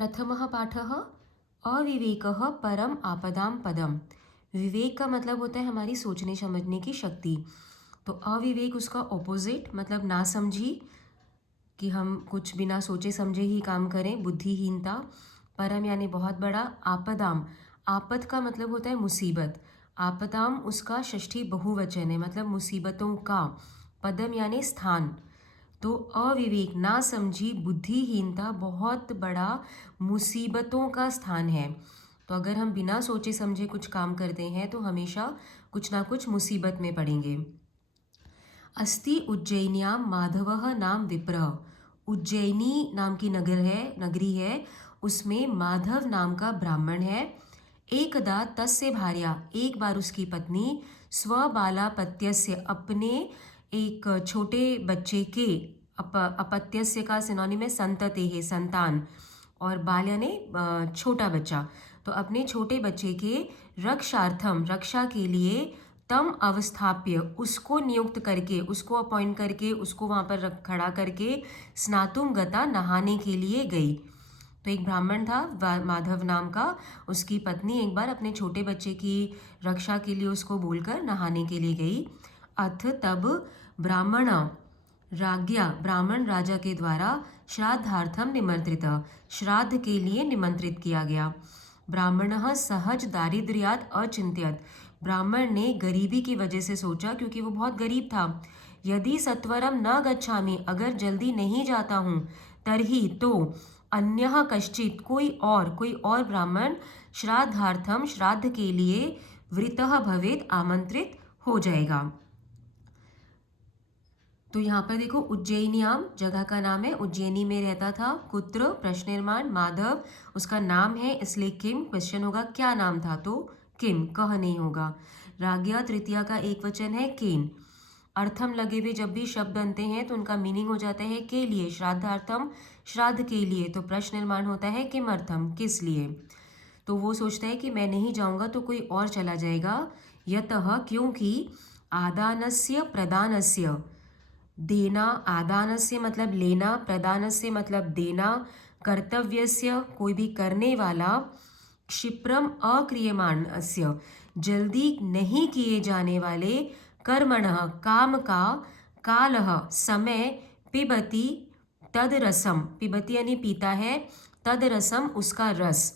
प्रथमः पाठः अविवेकः परम आपदाम पदम। विवेक का मतलब होता है हमारी सोचने समझने की शक्ति। तो अविवेक उसका ऑपोजिट मतलब ना समझी, कि हम कुछ बिना सोचे समझे ही काम करें, बुद्धिहीनता। परम यानी बहुत बड़ा। आपदाम, आपद का मतलब होता है मुसीबत। आपदाम उसका षष्ठी बहुवचन है, मतलब मुसीबतों का। पदम यानी स्थान। तो अविवेक ना समझी बुद्धिहीनता बहुत बड़ा मुसीबतों का स्थान है। तो अगर हम बिना सोचे समझे कुछ काम करते हैं तो हमेशा कुछ ना कुछ मुसीबत में पड़ेंगे। अस्ति उज्जैन्यां माधवः नाम विप्रः। उज्जैनी नाम की नगरी है, उसमें माधव नाम का ब्राह्मण है। एकदा तस्य भार्या, एक बार उसकी पत्नी, स्वबालापत्यस्य, अपने एक छोटे बच्चे के, अपत्यस्य का सिनोनिम है संतते है, संतान, और बाल यानी छोटा बच्चा। तो अपने छोटे बच्चे के रक्षार्थम, रक्षा के लिए, तम अवस्थाप्य, उसको नियुक्त करके, उसको अपॉइंट करके, उसको वहाँ पर खड़ा करके, स्नातुम गता, नहाने के लिए गई। तो एक ब्राह्मण था माधव नाम का, उसकी पत्नी एक बार अपने छोटे बच्चे की रक्षा के लिए उसको बोलकर नहाने के लिए गई। अथ तब ब्राह्मण राज्ञा, ब्राह्मण राजा के द्वारा श्राद्धार्थम निमंत्रित, श्राद्ध के लिए निमंत्रित किया गया। ब्राह्मणः सहज दारिद्र्यात् अचिंत्यत, ब्राह्मण ने गरीबी की वजह से सोचा, क्योंकि वो बहुत गरीब था। यदि सत्वरम न गच्छामि, अगर जल्दी नहीं जाता हूँ, तरही तो, अन्यः कश्चित, कोई और ब्राह्मण, श्राद्धार्थम, श्राद्ध के लिए, वृतः भवेत्, आमंत्रित हो जाएगा। तो यहाँ पर देखो, उज्जैनियाम जगह का नाम है, उज्जैनी में रहता था। कुत्र, प्रश्न निर्माण, माधव उसका नाम है, इसलिए किम, क्वेश्चन होगा क्या नाम था, तो किम, कह नहीं होगा। राज्ञा तृतीया का एक वचन है केन। अर्थम लगे हुए जब भी शब्द बनते हैं तो उनका मीनिंग हो जाता है के लिए, श्राद्धार्थम, श्राद्ध के लिए। तो प्रश्न निर्माण होता है किम अर्थम, किस लिए। तो वो सोचता है कि मैं नहीं जाऊंगा तो कोई और चला जाएगा। यतः, क्योंकि, आदानस्य प्रदानस्य, देना, आदानस्य मतलब लेना, प्रदानस्य मतलब देना, कर्तव्यस्य कोई भी करने वाला, क्षिप्रम अक्रियमाणस्य जल्दी नहीं किए जाने वाले, कर्मणः काम का, कालः समय, पिबती तदरसम, पिबती यानी पीता है, तदरसम उसका रस।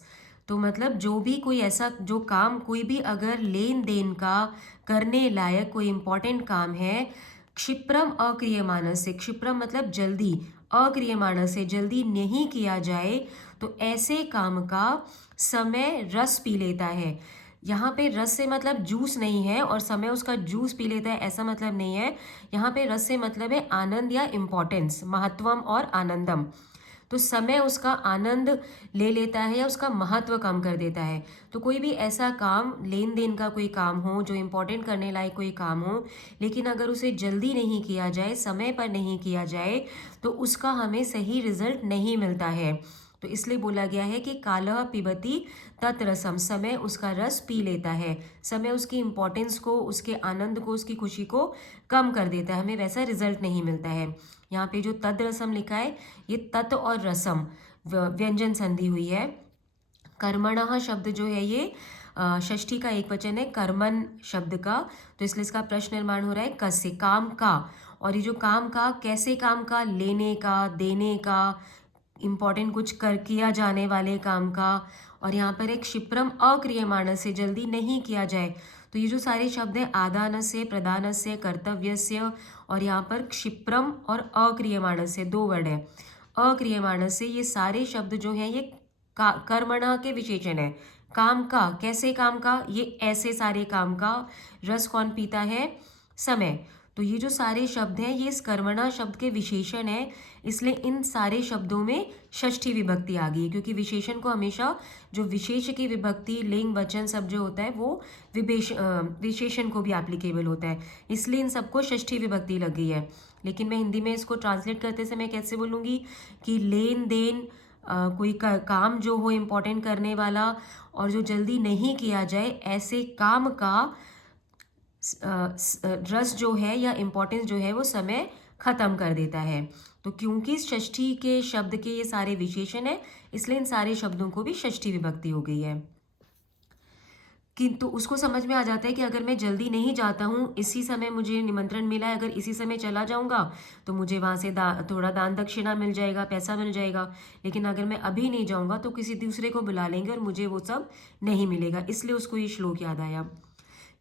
तो मतलब जो भी कोई ऐसा जो काम, कोई भी अगर लेन देन का करने लायक कोई इम्पोर्टेंट काम है, क्षिप्रम अक्रियमाणस्य, क्षिप्रम मतलब जल्दी, अक्रियमाणस्य जल्दी नहीं किया जाए, तो ऐसे काम का समय रस पी लेता है। यहाँ पे रस से मतलब जूस नहीं है, और समय उसका जूस पी लेता है ऐसा मतलब नहीं है। यहाँ पे रस से मतलब है आनंद या इम्पोर्टेंस, महत्वम और आनंदम। तो समय उसका आनंद ले लेता है या उसका महत्व कम कर देता है। तो कोई भी ऐसा काम, लेन देन का कोई काम हो, जो इम्पोर्टेंट करने लायक कोई काम हो, लेकिन अगर उसे जल्दी नहीं किया जाए, समय पर नहीं किया जाए, तो उसका हमें सही रिजल्ट नहीं मिलता है। तो इसलिए बोला गया है कि कालः पिबती तत्रसम, समय उसका रस पी लेता है, समय उसकी इम्पोर्टेंस को, उसके आनंद को, उसकी खुशी को कम कर देता है, हमें वैसा रिजल्ट नहीं मिलता है। यहाँ पे जो तद रसम लिखा है, ये तत् और रसम व्यंजन संधि हुई है। कर्मणः शब्द जो है ये षष्ठी का एक वचन है कर्मन शब्द का, तो इसलिए इसका प्रश्न निर्माण हो रहा है कस्य, काम का। और ये जो काम का, कैसे काम का, लेने का, देने का, इम्पोर्टेंट कुछ कर किया जाने वाले काम का। और यहाँ पर एक क्षिप्रम अक्रियमाण से, जल्दी नहीं किया जाए। तो ये जो सारे शब्द हैं, आदान से, प्रदान से, कर्तव्य से, और यहाँ पर क्षिप्रम और अक्रियमाण से, दो वर्ड है। अक्रियमाण से, ये सारे शब्द जो हैं ये कर्मणा के विशेषण है। काम का, कैसे काम का, ये ऐसे सारे काम का। रस कौन पीता है, समय। तो ये जो सारे शब्द हैं ये इस कर्मणा शब्द के विशेषण है, इसलिए इन सारे शब्दों में षष्ठी विभक्ति आ गई है, क्योंकि विशेषण को हमेशा, जो विशेष की विभक्ति, लिंग, वचन सब जो होता है वो विशेषण को भी एप्लीकेबल होता है, इसलिए इन सबको षष्ठी विभक्ति लग गई है। लेकिन मैं हिंदी में इसको ट्रांसलेट करते समय कैसे बोलूँगी कि लेन देन, कोई काम जो हो इम्पोर्टेंट करने वाला, और जो जल्दी नहीं किया जाए, ऐसे काम का रस जो है या इम्पोर्टेंस जो है वो समय ख़त्म कर देता है। तो क्योंकि षष्ठी के शब्द के ये सारे विशेषण है, इसलिए इन सारे शब्दों को भी षष्ठी विभक्ति हो गई है। किंतु उसको समझ में आ जाता है कि अगर मैं जल्दी नहीं जाता हूँ, इसी समय मुझे निमंत्रण मिला है, अगर इसी समय चला जाऊँगा तो मुझे वहाँ से थोड़ा दान दक्षिणा मिल जाएगा, पैसा मिल जाएगा। लेकिन अगर मैं अभी नहीं जाऊँगा तो किसी दूसरे को बुला लेंगे और मुझे वो सब नहीं मिलेगा, इसलिए उसको ये श्लोक याद आया।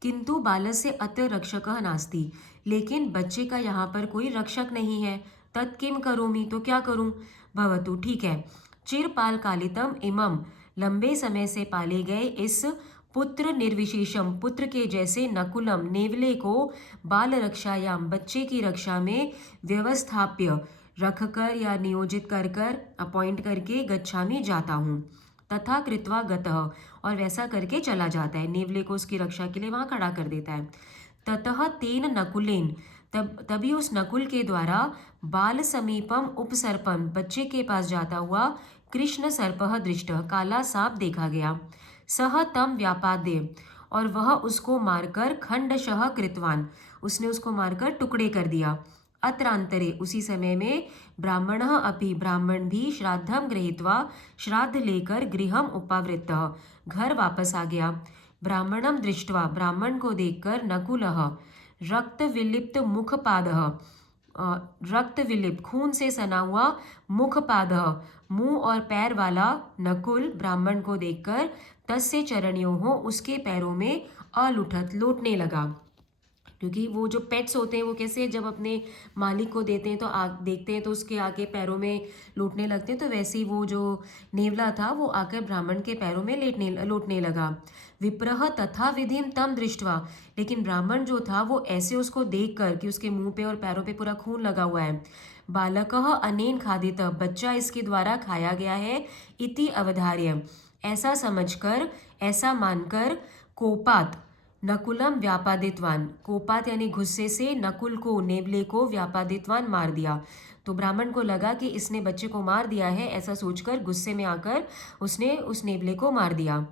किंतु बालस्य अत्र रक्षकः नास्ति, लेकिन बच्चे का यहाँ पर कोई रक्षक नहीं है। तत् किम करोमि, तो क्या करूँ। भवतु, ठीक है। चिरपाल कालितम इमम, लंबे समय से पाले गए इस पुत्र निर्विशेषम, पुत्र के जैसे नकुलम, नेवले को बाल रक्षायाम, बच्चे की रक्षा में व्यवस्थाप्य, रखकर या नियोजित कर कर, अपॉइंट करके, गच्छामि, जाता हूँ। तथा कृत्वा गतः, और वैसा करके चला जाता है, नेवले को उसकी रक्षा के लिए वहां खड़ा कर देता है। ततः तेन नकुलेन, तभी उस नकुल के द्वारा बाल समीपम उपसर्पम, बच्चे के पास जाता हुआ कृष्ण सर्पः दृष्टः, काला सांप देखा गया। सह तम व्यापाद्य, और वह उसको मारकर खंडशः कृतवान, उसने उसको मारकर टुकड़े कर दिया। अत्रांतरे, उसी समय में ब्राह्मणः अपि, ब्राह्मण भी श्राद्धम गृहीत्वा, श्राद्ध लेकर गृहम उपावृत्तः, घर वापस आ गया। ब्राह्मणम दृष्ट्वा, ब्राह्मण को देखकर नकुलः रक्त विलिप्त मुखपादः, रक्त विलिप्त खून से सना हुआ मुखपादः, मुंह और पैर वाला नकुल ब्राह्मण को देखकर तस्य चरणयोः, उसके पैरों में अलुठत, लौटने लगा। क्योंकि वो जो पेट्स होते हैं वो कैसे जब अपने मालिक को देते हैं तो देखते हैं तो उसके आगे पैरों में लौटने लगते हैं, तो वैसे ही वो जो नेवला था वो आकर ब्राह्मण के पैरों में लौटने लगा। विप्रह तथा विधिम तम दृष्टवा, लेकिन ब्राह्मण जो था वो ऐसे उसको देख कर कि उसके मुंह पे और पैरों पे पूरा खून लगा हुआ है। बालकः अनेन खादित, बच्चा इसके द्वारा खाया गया है। इति अवधार्य, ऐसा समझकर, ऐसा मानकर, कोपात नकुलम व्यापादितवान, कोपात यानी गुस्से से नकुल को, नेवले को, व्यापादितवान मार दिया। तो ब्राह्मण को लगा कि इसने बच्चे को मार दिया है, ऐसा सोचकर गुस्से में आकर उसने उस नेवले को मार दिया।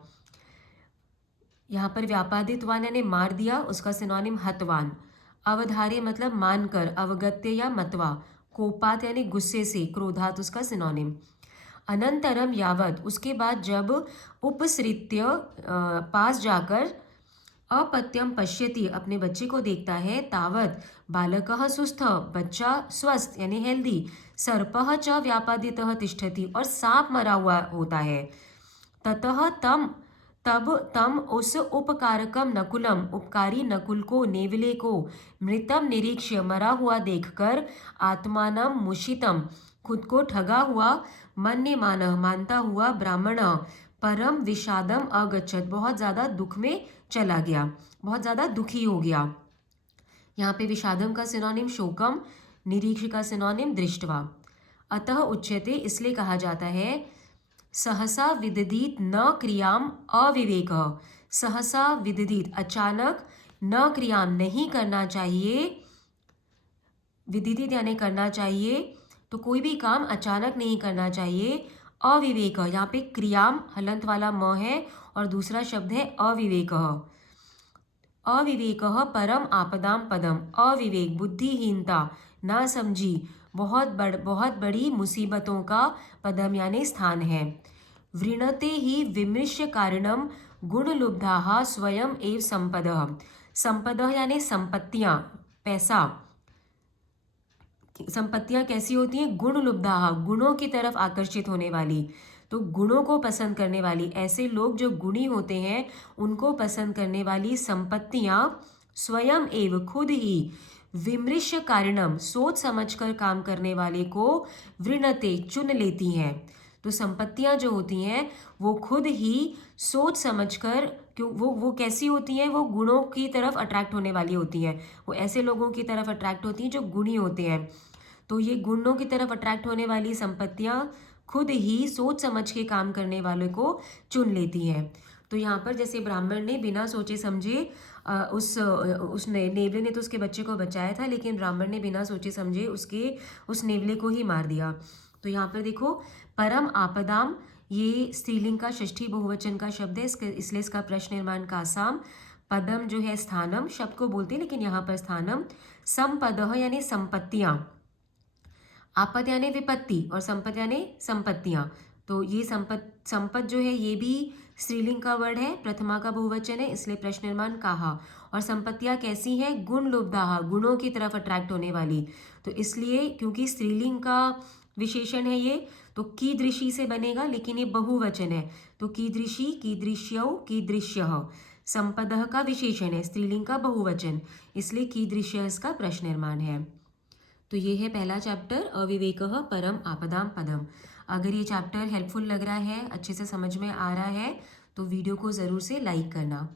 यहाँ पर व्यापादितवान यानी मार दिया, उसका सिनोनिम हतवान। अवधार्य मतलब मानकर, अवगत्य या मतवा। कोपात यानी गुस्से से, क्रोधात उसका सिनोनिम। अनंतरम यावत, उसके बाद जब उपसृत्य, पास जाकर, अपत्यम पश्यति, अपने बच्चे को देखता है, तावत बालकः सुस्थ, बच्चा स्वस्थ यानी हेल्दी, सर्पः च व्यापादितः तिष्ठति, और सांप मरा हुआ होता है। ततः तब तम उस उपकारकम नकुलम, उपकारी नकुल को, नेवले को, मृतम निरीक्ष्य, मरा हुआ देखकर, आत्मानम मुषितम, खुद को ठगा हुआ, मन्यमानः, मानता हुआ, ब्राह्मण परम विषादम अगच्छत, बहुत ज़्यादा दुख में चला गया, बहुत ज़्यादा दुखी हो गया। यहाँ पे विषादम का सिनोनिम शोकम, निरीक्ष का सिनोनिम दृष्टवा। अतः उच्यते, इसलिए कहा जाता है, सहसा विदधीत न क्रियाम अविवेक, सहसा विदधीत, अचानक, न क्रियाम, नहीं करना चाहिए, विदित यानी करना चाहिए, तो कोई भी काम अचानक नहीं करना चाहिए। अविवेक, यहाँ पे क्रियाम हलंत वाला म है और दूसरा शब्द है अविवेक। अविवेक परम आपदाम पदम, अविवेक बुद्धिहीनता, ना समझी, बहुत बड़ी मुसीबतों का पदम यानी स्थान है। वृणते ही विमृश्य कारणम गुणलुब्धाः स्वयं एव संपदः, संपदः यानी संपत्तियाँ, पैसा। संपत्तियां कैसी होती हैं, गुण लुब्धाः, गुणों की तरफ आकर्षित होने वाली, तो गुणों को पसंद करने वाली, ऐसे लोग जो गुणी होते हैं उनको पसंद करने वाली संपत्तियां स्वयं एव, खुद ही, विमृश्य कारणम, सोच समझकर काम करने वाले को, वृणते, चुन लेती हैं। तो संपत्तियां जो होती हैं वो खुद ही सोच समझकर, क्यों वो कैसी होती हैं, वो गुणों की तरफ अट्रैक्ट होने वाली होती हैं, वो ऐसे लोगों की तरफ अट्रैक्ट होती हैं जो गुणी होते हैं। तो ये गुणों की तरफ अट्रैक्ट होने वाली संपत्तियां खुद ही सोच समझ के काम करने वालों को चुन लेती हैं। तो यहाँ पर जैसे ब्राह्मण ने बिना सोचे समझे उसने नेवले ने तो उसके बच्चे को बचाया था, लेकिन ब्राह्मण ने बिना सोचे समझे उस नेवले को ही मार दिया। तो यहाँ पर देखो, परम आपदाम, ये स्त्रीलिंग का षष्ठी बहुवचन का शब्द है, इसलिए इसका प्रश्न निर्माण का आसाम। पदम जो है स्थानम शब्द को बोलते हैं, लेकिन यहाँ पर स्थानम। संपदः यानी संपत्तियाँ, आपद यानी विपत्ति और संपद यानी संपत्तियाँ। तो ये संपद जो है ये भी स्त्रीलिंग का वर्ड है, प्रथमा का बहुवचन है, इसलिए प्रश्न निर्माण कहा। और संपत्तियाँ कैसी हैं? गुण लुब्धाः, गुणों की तरफ अट्रैक्ट होने वाली। तो इसलिए क्योंकि स्त्रीलिंग का विशेषण है ये, तो कीदृशी से बनेगा, लेकिन ये बहुवचन है, तो कीदृशी, कीदृश्यौ, कीदृश्यः। संपदः का विशेषण है, स्त्रीलिंग का बहुवचन, इसलिए कीदृश्य इसका प्रश्न निर्माण है। तो ये है पहला चैप्टर, अविवेकः परम आपदाम पदम। अगर ये चैप्टर हेल्पफुल लग रहा है, अच्छे से समझ में आ रहा है, तो वीडियो को ज़रूर से लाइक करना।